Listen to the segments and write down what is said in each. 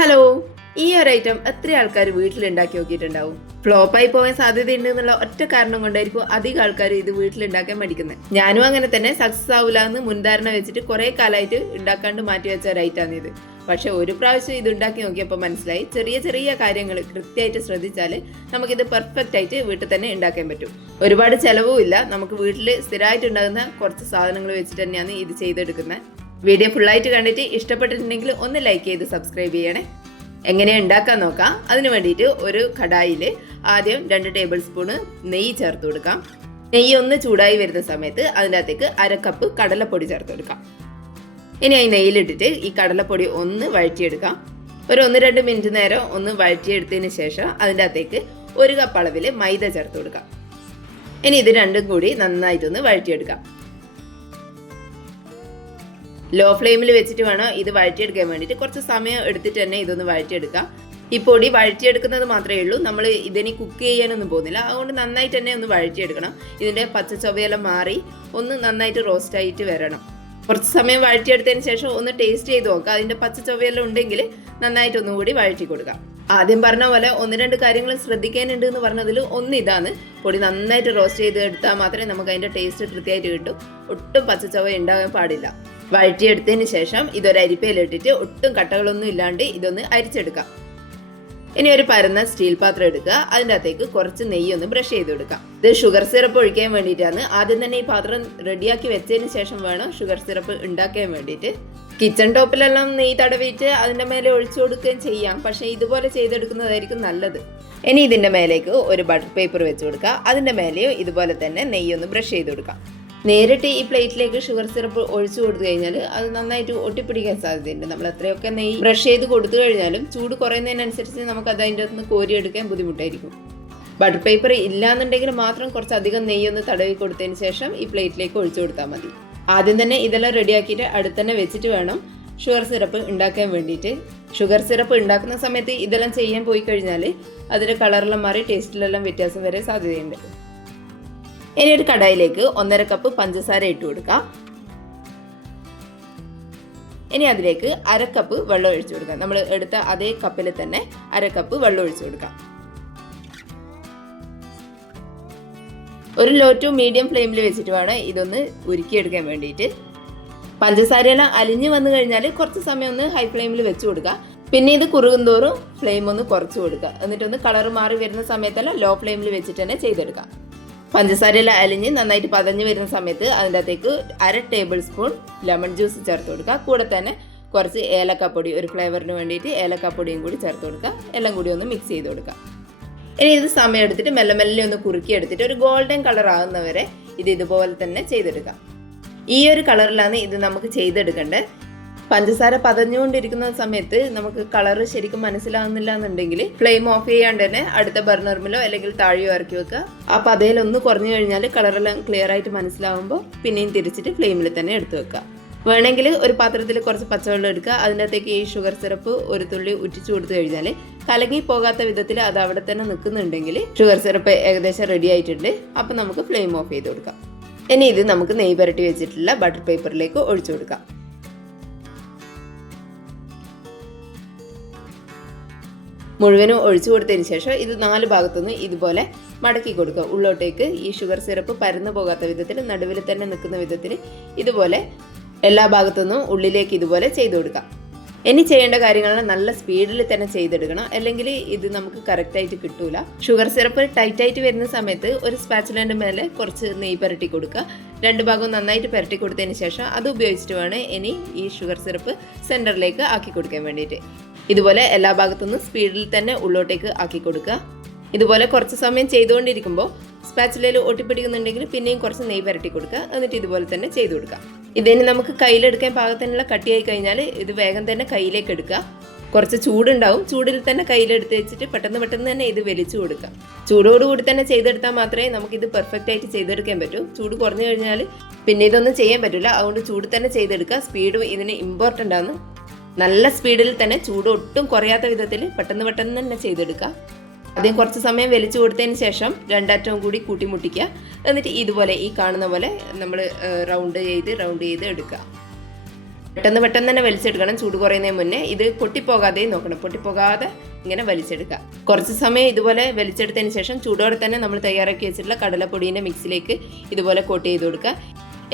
Hello, ഈ ഒരു item എത്ര ആൾക്കാർ വീട്ടിലുണ്ടാക്കി നോക്കിയിട്ടുണ്ടാവും? ഫ്ലോപ്പായി പോകാൻ സാധ്യതയുണ്ട് എന്നുള്ള ഒറ്റ കാരണം കൊണ്ടായിരിക്കും അധികം ആൾക്കാർ ഇത് വീട്ടിലുണ്ടാക്കാൻ മടിക്കുന്നത്. ഞാനും അങ്ങനെ തന്നെ സക്സസ് ആവില്ല എന്ന് മുൻധാരണ വെച്ചിട്ട് കുറെ കാലമായിട്ട് ഉണ്ടാക്കാണ്ട് മാറ്റി വെച്ച ഒരു ഐറ്റാണ് ഇത്. പക്ഷെ ഒരു പ്രാവശ്യം ഇത് ഉണ്ടാക്കി നോക്കിയപ്പോൾ മനസ്സിലായി, ചെറിയ ചെറിയ കാര്യങ്ങൾ കൃത്യമായിട്ട് ശ്രദ്ധിച്ചാൽ നമുക്കിത് പെർഫെക്റ്റ് ആയിട്ട് വീട്ടിൽ തന്നെ ഉണ്ടാക്കാൻ പറ്റും. ഒരുപാട് ചിലവും ഇല്ല. നമുക്ക് വീട്ടിൽ സ്ഥിരമായിട്ട് ഉണ്ടാകുന്ന കുറച്ച് സാധനങ്ങൾ വെച്ചിട്ട് തന്നെയാണ് ഇത് ചെയ്തെടുക്കുന്നത്. വീഡിയോ ഫുള്ളായിട്ട് കണ്ടിട്ട് ഇഷ്ടപ്പെട്ടിട്ടുണ്ടെങ്കിൽ ഒന്ന് ലൈക്ക് ചെയ്ത് സബ്സ്ക്രൈബ് ചെയ്യണേ. എങ്ങനെയാണ് ഉണ്ടാക്കാൻ നോക്കാം. അതിന് വേണ്ടിയിട്ട് ഒരു കടായിൽ ആദ്യം 2 ടേബിൾ സ്പൂണ് നെയ്യ് ചേർത്ത് കൊടുക്കാം. നെയ്യ് ഒന്ന് ചൂടായി വരുന്ന സമയത്ത് അതിൻ്റെ അകത്തേക്ക് 1/2 കപ്പ് കടലപ്പൊടി ചേർത്ത് കൊടുക്കാം. ഇനി ഈ നെയ്യിലിട്ടിട്ട് ഈ കടലപ്പൊടി ഒന്ന് വഴറ്റിയെടുക്കാം. ഒരു 1-2 മിനിറ്റ് നേരം ഒന്ന് വഴറ്റിയെടുത്തതിന് ശേഷം അതിൻ്റെ അകത്തേക്ക് 1 കപ്പ് അളവിൽ മൈദ ചേർത്ത് കൊടുക്കാം. ഇനി ഇത് രണ്ടും കൂടി നന്നായിട്ടൊന്ന് വഴറ്റിയെടുക്കാം. ലോ ഫ്ലെയിമിൽ വെച്ചിട്ട് വേണം ഇത് വഴറ്റിയെടുക്കാൻ വേണ്ടിയിട്ട്. കുറച്ച് സമയം എടുത്തിട്ട് തന്നെ ഇതൊന്ന് വഴറ്റിയെടുക്കാം. ഈ പൊടി വഴറ്റിയെടുക്കുന്നത് മാത്രമേ ഉള്ളൂ, നമ്മൾ ഇതിനി കുക്ക് ചെയ്യാനൊന്നും പോകുന്നില്ല. അതുകൊണ്ട് നന്നായിട്ട് തന്നെ ഒന്ന് വഴറ്റിയെടുക്കണം. ഇതിൻ്റെ പച്ച ചൊവ്വയെല്ലാം മാറി ഒന്ന് നന്നായിട്ട് റോസ്റ്റ് ആയിട്ട് വരണം. കുറച്ച് സമയം വഴറ്റിയെടുത്തതിന് ശേഷം ഒന്ന് ടേസ്റ്റ് ചെയ്ത് നോക്കാം. അതിൻ്റെ പച്ച ചൊവ്വയെല്ലാം ഉണ്ടെങ്കിൽ നന്നായിട്ട് ഒന്നുകൂടി വഴറ്റി കൊടുക്കാം. ആദ്യം പറഞ്ഞ പോലെ 1-2 കാര്യങ്ങൾ ശ്രദ്ധിക്കാനുണ്ട് എന്ന് പറഞ്ഞതിൽ ഒന്ന് ഇതാണ്. പൊടി നന്നായിട്ട് റോസ്റ്റ് ചെയ്ത് എടുത്താൽ മാത്രമേ നമുക്ക് അതിൻ്റെ ടേസ്റ്റ് കൃത്യമായിട്ട് കിട്ടും. ഒട്ടും പച്ചച്ചവ ഉണ്ടാകാൻ പാടില്ല. വഴറ്റിയെടുത്തതിന് ശേഷം ഇതൊരു അരിപ്പയിലിട്ടിട്ട് ഒട്ടും കട്ടകളൊന്നും ഇല്ലാണ്ട് ഇതൊന്ന് അരിച്ചെടുക്കാം. ഇനി ഒരു പരന്ന സ്റ്റീൽ പാത്രം എടുക്കുക. അതിൻ്റെ അകത്തേക്ക് കുറച്ച് നെയ്യ് ഒന്ന് ബ്രഷ് ചെയ്ത് കൊടുക്കാം. ഇത് ഷുഗർ സിറപ്പ് ഒഴിക്കാൻ വേണ്ടിയിട്ടാണ്. ആദ്യം തന്നെ ഈ പാത്രം റെഡിയാക്കി വെച്ചതിന് ശേഷം വേണം ഷുഗർ സിറപ്പ് ഉണ്ടാക്കാൻ വേണ്ടിയിട്ട്. കിച്ചൺ ടോപ്പിലെല്ലാം നെയ്യ് തടവിയിട്ട് അതിൻ്റെ മേലെ ഒഴിച്ചു കൊടുക്കുകയും ചെയ്യാം. പക്ഷേ ഇതുപോലെ ചെയ്തെടുക്കുന്നതായിരിക്കും നല്ലത്. ഇനി ഇതിൻ്റെ മേലേക്ക് ഒരു ബട്ടർ പേപ്പർ വെച്ച് കൊടുക്കുക. അതിൻ്റെ മേലെയും ഇതുപോലെ തന്നെ നെയ്യ് ഒന്ന് ബ്രഷ് ചെയ്ത് കൊടുക്കാം. നേരിട്ട് ഈ പ്ലേറ്റിലേക്ക് ഷുഗർ സിറപ്പ് ഒഴിച്ചു കൊടുത്തു കഴിഞ്ഞാൽ അത് നന്നായിട്ട് ഒട്ടിപ്പിടിക്കാൻ സാധ്യതയുണ്ട്. നമ്മൾ എത്രയൊക്കെ നെയ്യ് ബ്രഷ് ചെയ്ത് കൊടുത്തു കഴിഞ്ഞാലും ചൂട് കുറയുന്നതിനനുസരിച്ച് നമുക്ക് അത് അതിൻ്റെ അകത്ത് കോരിയെടുക്കാൻ ബുദ്ധിമുട്ടായിരിക്കും. ബട്ടർ പേപ്പർ ഇല്ലാന്നുണ്ടെങ്കിൽ മാത്രം കുറച്ചധികം നെയ്യൊന്ന് തടവി കൊടുത്തതിന് ശേഷം ഈ പ്ലേറ്റിലേക്ക് ഒഴിച്ചു കൊടുത്താൽ മതി. ആദ്യം തന്നെ ഇതെല്ലാം റെഡിയാക്കിയിട്ട് അടുത്ത് തന്നെ വെച്ചിട്ട് വേണം ഷുഗർ സിറപ്പ് ഉണ്ടാക്കാൻ വേണ്ടിയിട്ട്. ഷുഗർ സിറപ്പ് ഉണ്ടാക്കുന്ന സമയത്ത് ഇതെല്ലാം ചെയ്യാൻ പോയി കഴിഞ്ഞാൽ അതിൻ്റെ കളറെല്ലാം മാറി ടേസ്റ്റിലെല്ലാം വ്യത്യാസം വരെ സാധ്യതയുണ്ട്. ഇനി ഒരു കടായിലേക്ക് 1/2 കപ്പ് പഞ്ചസാര ഇട്ട് കൊടുക്കാം. ഇനി അതിലേക്ക് 1/2 കപ്പ് വെള്ളം ഒഴിച്ചു കൊടുക്കാം. നമ്മൾ എടുത്ത അതേ കപ്പിൽ തന്നെ 1/2 കപ്പ് വെള്ളം ഒഴിച്ചു കൊടുക്കാം. ഒരു ലോ ടു മീഡിയം ഫ്ലെയിമിൽ വെച്ചിട്ട് വേണം ഇതൊന്ന് ഉരുക്കിയെടുക്കാൻ വേണ്ടിയിട്ട്. പഞ്ചസാരയെല്ലാം അലിഞ്ഞു വന്നു കഴിഞ്ഞാൽ കുറച്ച് സമയം ഒന്ന് ഹൈ ഫ്ലെയിമിൽ വെച്ച് കൊടുക്കുക. പിന്നെ ഇത് കുറുകും തോറും ഫ്ലെയിം ഒന്ന് കുറച്ച് കൊടുക്കുക. എന്നിട്ടൊന്ന് കളർ മാറി വരുന്ന സമയത്തെല്ലാം ലോ ഫ്ലെയിമിൽ വെച്ചിട്ട് തന്നെ ചെയ്തെടുക്കാം. പഞ്ചസാരയെല്ലാം അലിഞ്ഞ് നന്നായിട്ട് പതഞ്ഞ് വരുന്ന സമയത്ത് അതിൻ്റെ അകത്തേക്ക് 1/2 ടേബിൾ സ്പൂൺ ലെമൺ ജ്യൂസ് ചേർത്ത് കൊടുക്കുക. കൂടെ തന്നെ കുറച്ച് ഏലക്കപ്പൊടി, ഒരു ഫ്ലേവറിന് വേണ്ടിയിട്ട് ഏലക്കപ്പൊടിയും കൂടി ചേർത്ത് കൊടുക്കുക. എല്ലാം കൂടി ഒന്ന് മിക്സ് ചെയ്ത് കൊടുക്കുക. ഇനി ഇത് സമയം എടുത്തിട്ട് മെല്ലെ മെല്ലെ ഒന്ന് കുറുക്കി എടുത്തിട്ട് ഒരു ഗോൾഡൻ കളർ ആകുന്നവരെ ഇത് ഇതുപോലെ തന്നെ ചെയ്തെടുക്കാം. ഈ ഒരു കളറിലാണ് ഇത് നമുക്ക് ചെയ്തെടുക്കേണ്ടത്. പഞ്ചസാര പതഞ്ഞുകൊണ്ടിരിക്കുന്ന സമയത്ത് നമുക്ക് കളറ് ശരിക്കും മനസ്സിലാവുന്നില്ല എന്നുണ്ടെങ്കിൽ ഫ്ലെയിം ഓഫ് ചെയ്യാണ്ട് തന്നെ അടുത്ത ബർണറിലോ അല്ലെങ്കിൽ താഴെയോ ഇറക്കി വെക്കുക. ആ പതയിലൊന്ന് കുറഞ്ഞു കഴിഞ്ഞാൽ കളറെല്ലാം ക്ലിയർ ആയിട്ട് മനസ്സിലാവുമ്പോൾ പിന്നെയും തിരിച്ചിട്ട് ഫ്ലെയിമിൽ തന്നെ എടുത്തു വെക്കുക. വേണമെങ്കിൽ ഒരു പാത്രത്തിൽ കുറച്ച് പച്ചവെള്ളം എടുക്കുക. അതിൻ്റെ അകത്തേക്ക് ഈ ഷുഗർ സിറപ്പ് ഒരു തുള്ളി ഉറ്റിച്ചു കൊടുത്തു കഴിഞ്ഞാൽ കലങ്ങി പോകാത്ത വിധത്തിൽ അത് അവിടെ തന്നെ നിൽക്കുന്നുണ്ടെങ്കിൽ ഷുഗർ സിറപ്പ് ഏകദേശം റെഡി ആയിട്ടുണ്ട്. അപ്പം നമുക്ക് ഫ്ലെയിം ഓഫ് ചെയ്ത് കൊടുക്കാം. ഇനി ഇത് നമുക്ക് നെയ്യ് പുരട്ടി വെച്ചിട്ടുള്ള ബട്ടർ പേപ്പറിലേക്ക് ഒഴിച്ചു കൊടുക്കാം. മുഴുവനും ഒഴിച്ചു കൊടുത്തതിന് ശേഷം ഇത് 4 ഭാഗത്തുനിന്ന് ഇതുപോലെ മടക്കി കൊടുക്കുക. ഉള്ളോട്ടേക്ക് ഈ ഷുഗർ സിറപ്പ് പരന്നു പോകാത്ത വിധത്തിൽ നടുവിൽ തന്നെ നിൽക്കുന്ന വിധത്തിൽ ഇതുപോലെ എല്ലാ ഭാഗത്തുനിന്നും ഉള്ളിലേക്ക് ഇതുപോലെ ചെയ്തു കൊടുക്കാം. ഇനി ചെയ്യേണ്ട കാര്യങ്ങൾ നല്ല സ്പീഡിൽ തന്നെ ചെയ്തെടുക്കണം, അല്ലെങ്കിൽ ഇത് നമുക്ക് കറക്റ്റായിട്ട് കിട്ടൂല. ഷുഗർ സിറപ്പ് ടൈറ്റായിട്ട് വരുന്ന സമയത്ത് ഒരു സ്പാച്ചുലേൻ്റെ മേലെ കുറച്ച് നെയ്യ് പുരട്ടി കൊടുക്കുക. 2 ഭാഗവും നന്നായിട്ട് പുരട്ടി കൊടുത്തതിന് ശേഷം അത് ഉപയോഗിച്ചിട്ട് വേണം ഇനി ഈ ഷുഗർ സിറപ്പ് സെൻറ്ററിലേക്ക് ആക്കി കൊടുക്കാൻ വേണ്ടിയിട്ട്. ഇതുപോലെ എല്ലാ ഭാഗത്തുനിന്നും സ്പീഡിൽ തന്നെ ഉള്ളോട്ടേക്ക് ആക്കി കൊടുക്കുക. ഇതുപോലെ കുറച്ച് സമയം ചെയ്തുകൊണ്ടിരിക്കുമ്പോൾ സ്പാച്ചുലയിൽ ഒട്ടിപ്പിടിക്കുന്നുണ്ടെങ്കിൽ പിന്നെയും കുറച്ച് നെയ്യ് പുരട്ടി കൊടുക്കുക. എന്നിട്ട് ഇതുപോലെ തന്നെ ചെയ്തു കൊടുക്കുക. ഇതിന് നമുക്ക് കയ്യിലെടുക്കാൻ പാകത്തിനുള്ള കട്ടിയായി കഴിഞ്ഞാൽ ഇത് വേഗം തന്നെ കയ്യിലേക്ക് എടുക്കുക. കുറച്ച് ചൂടുണ്ടാവും. ചൂടിൽ തന്നെ കയ്യിലെടുത്ത് വെച്ചിട്ട് പെട്ടെന്ന് തന്നെ ഇത് വലിച്ചു കൊടുക്കുക. ചൂടോടുകൂടി തന്നെ ചെയ്തെടുത്താൽ മാത്രമേ നമുക്കിത് പെർഫെക്റ്റ് ആയിട്ട് ചെയ്തെടുക്കാൻ പറ്റൂ. ചൂട് കുറഞ്ഞു കഴിഞ്ഞാൽ പിന്നെ ഇതൊന്നും ചെയ്യാൻ പറ്റില്ല. അതുകൊണ്ട് ചൂട് തന്നെ ചെയ്തെടുക്കുക. സ്പീഡും ഇതിന് ഇമ്പോർട്ടൻ്റ് ആണ്. നല്ല സ്പീഡിൽ തന്നെ ചൂട് ഒട്ടും കുറയാത്ത വിധത്തിൽ പെട്ടെന്ന് തന്നെ ചെയ്തെടുക്കുക. ആദ്യം കുറച്ച് സമയം വലിച്ചു കൊടുത്തതിന് ശേഷം 2 അറ്റവും കൂടി കൂട്ടിമുട്ടിക്കുക. എന്നിട്ട് ഇതുപോലെ ഈ കാണുന്ന പോലെ നമ്മൾ റൗണ്ട് ചെയ്ത് എടുക്കുക. പെട്ടെന്ന് തന്നെ വലിച്ചെടുക്കണം. ചൂട് കുറയുന്നതിന് മുന്നേ ഇത് പൊട്ടിപ്പോകാതെയും നോക്കണം. പൊട്ടിപ്പോകാതെ ഇങ്ങനെ വലിച്ചെടുക്കുക. കുറച്ച് സമയം ഇതുപോലെ വലിച്ചെടുത്തതിന് ശേഷം ചൂടോടെ തന്നെ നമ്മൾ തയ്യാറാക്കി വെച്ചിട്ടുള്ള കടലപ്പൊടീൻ്റെ മിക്സിലേക്ക് ഇതുപോലെ കോട്ട് ചെയ്ത് കൊടുക്കുക.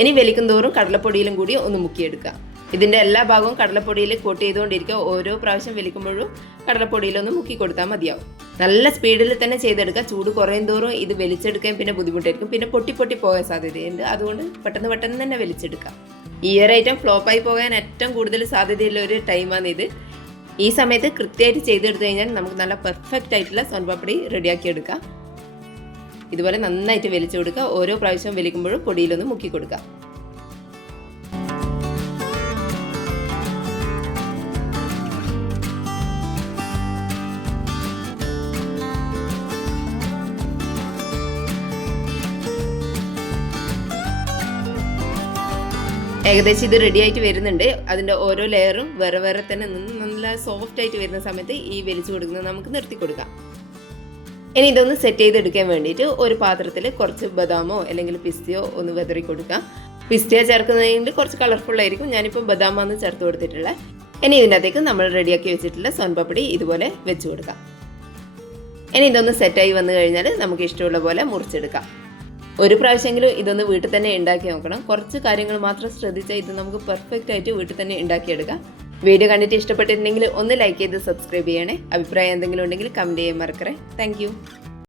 ഇനി വലിക്കും തോറും കടലപ്പൊടിയിലും കൂടി ഒന്ന് മുക്കിയെടുക്കുക. ഇതിൻ്റെ എല്ലാ ഭാഗവും കടലപ്പൊടിയിൽ കോട്ട് ചെയ്തുകൊണ്ടിരിക്കുക. ഓരോ പ്രാവശ്യം വലിക്കുമ്പോഴും കടലപ്പൊടിയിലൊന്ന് മുക്കി കൊടുത്താൽ മതിയാവും. നല്ല സ്പീഡിൽ തന്നെ ചെയ്തെടുക്കുക. ചൂട് കുറയും തോറും ഇത് വലിച്ചെടുക്കാൻ പിന്നെ ബുദ്ധിമുട്ടായിരിക്കും. പിന്നെ പൊട്ടി പോകാൻ സാധ്യതയുണ്ട്. അതുകൊണ്ട് പെട്ടെന്ന് തന്നെ വലിച്ചെടുക്കുക. ഈ ഒരു ഐറ്റം ഫ്ലോപ്പായി പോകാൻ ഏറ്റവും കൂടുതൽ സാധ്യതയുള്ള ഒരു ടൈമാണ് ഇത്. ഈ സമയത്ത് കൃത്യമായിട്ട് ചെയ്തെടുത്തു കഴിഞ്ഞാൽ നമുക്ക് നല്ല പെർഫെക്റ്റ് ആയിട്ടുള്ള സോൻപാപ്പടി റെഡിയാക്കി എടുക്കാം. ഇതുപോലെ നന്നായിട്ട് വലിച്ചു കൊടുക്കുക. ഓരോ പ്രാവശ്യവും വലിക്കുമ്പോഴും പൊടിയിലൊന്ന് മുക്കി കൊടുക്കുക. ഏകദേശം ഇത് റെഡി ആയിട്ട് വരുന്നുണ്ട്. അതിൻ്റെ ഓരോ ലെയറും വേറെ തന്നെ നിന്ന് നല്ല സോഫ്റ്റ് ആയിട്ട് വരുന്ന സമയത്ത് ഈ വലിച്ചു കൊടുക്കുന്നത് നമുക്ക് നിർത്തി കൊടുക്കാം. ഇനി ഇതൊന്ന് സെറ്റ് ചെയ്തെടുക്കാൻ വേണ്ടിയിട്ട് ഒരു പാത്രത്തിൽ കുറച്ച് ബദാമോ അല്ലെങ്കിൽ പിസ്തയോ ഒന്ന് വെതറി കൊടുക്കാം. പിസ്തയ ചേർക്കുന്നതിൽ കുറച്ച് കളർഫുൾ ആയിരിക്കും. ഞാനിപ്പോൾ ബദാമാണ് ചേർത്ത് കൊടുത്തിട്ടുള്ളത്. ഇനി ഇതിൻ്റെ അകത്തേക്ക് നമ്മൾ റെഡിയാക്കി വെച്ചിട്ടുള്ള സോൻപാപ്പടി ഇതുപോലെ വെച്ച് കൊടുക്കാം. ഇനി ഇതൊന്ന് സെറ്റായി വന്നു കഴിഞ്ഞാൽ നമുക്ക് ഇഷ്ടമുള്ള പോലെ മുറിച്ചെടുക്കാം. ഒരു പ്രാവശ്യമെങ്കിലും ഇതൊന്ന് വീട്ടിൽ തന്നെ ഉണ്ടാക്കി നോക്കണം. കുറച്ച് കാര്യങ്ങൾ മാത്രം ശ്രദ്ധിച്ചാൽ ഇത് നമുക്ക് പെർഫെക്റ്റ് ആയിട്ട് വീട്ടിൽ തന്നെ ഉണ്ടാക്കിയെടുക്കാം. വീഡിയോ കണ്ടിട്ട് ഇഷ്ടപ്പെട്ടിട്ടുണ്ടെങ്കിൽ ഒന്ന് ലൈക്ക് ചെയ്ത് സബ്സ്ക്രൈബ് ചെയ്യണേ. അഭിപ്രായം എന്തെങ്കിലും ഉണ്ടെങ്കിൽ കമൻറ്റ് ചെയ്യാൻ മറക്കറേ. താങ്ക്